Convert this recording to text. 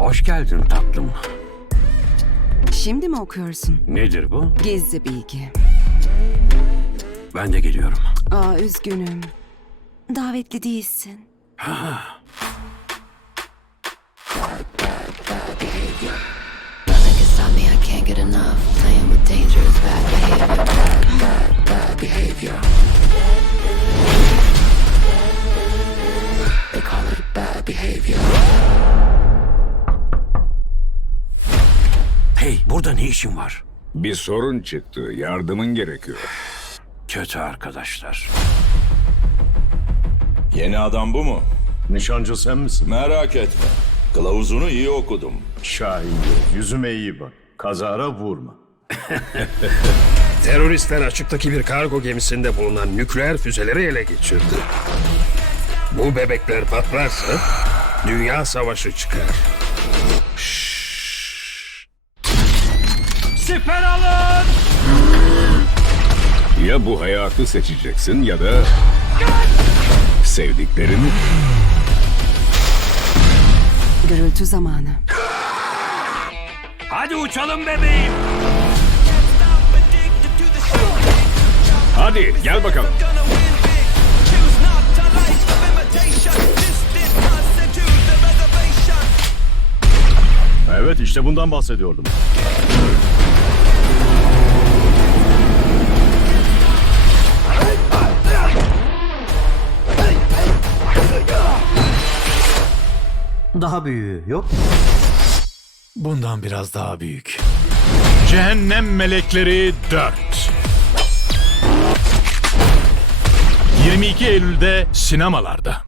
Hoş geldin tatlım. Şimdi mi okuyorsun? Nedir bu? Gizli bilgi. Ben de geliyorum. Aa üzgünüm. Davetli değilsin. Nothing burada ne işin var? Bir sorun çıktı. Yardımın gerekiyor. Kötü arkadaşlar. Yeni adam bu mu? Nişancı sen misin? Merak etme. Kılavuzunu iyi okudum. Şahin göz. Yüzüme iyi bak. Kazara vurma. Teröristler açıktaki bir kargo gemisinde bulunan nükleer füzeleri ele geçirdi. Bu bebekler patlarsa dünya savaşı çıkar. Siper alın! Ya bu hayatı seçeceksin ya da sevdiklerini. Gürültü zamanı. Hadi uçalım bebeğim. Hadi gel bakalım. Evet işte bundan bahsediyordum. Daha büyüğü yok. Bundan biraz daha büyük. Cehennem Melekleri 4 22 Eylül'de sinemalarda.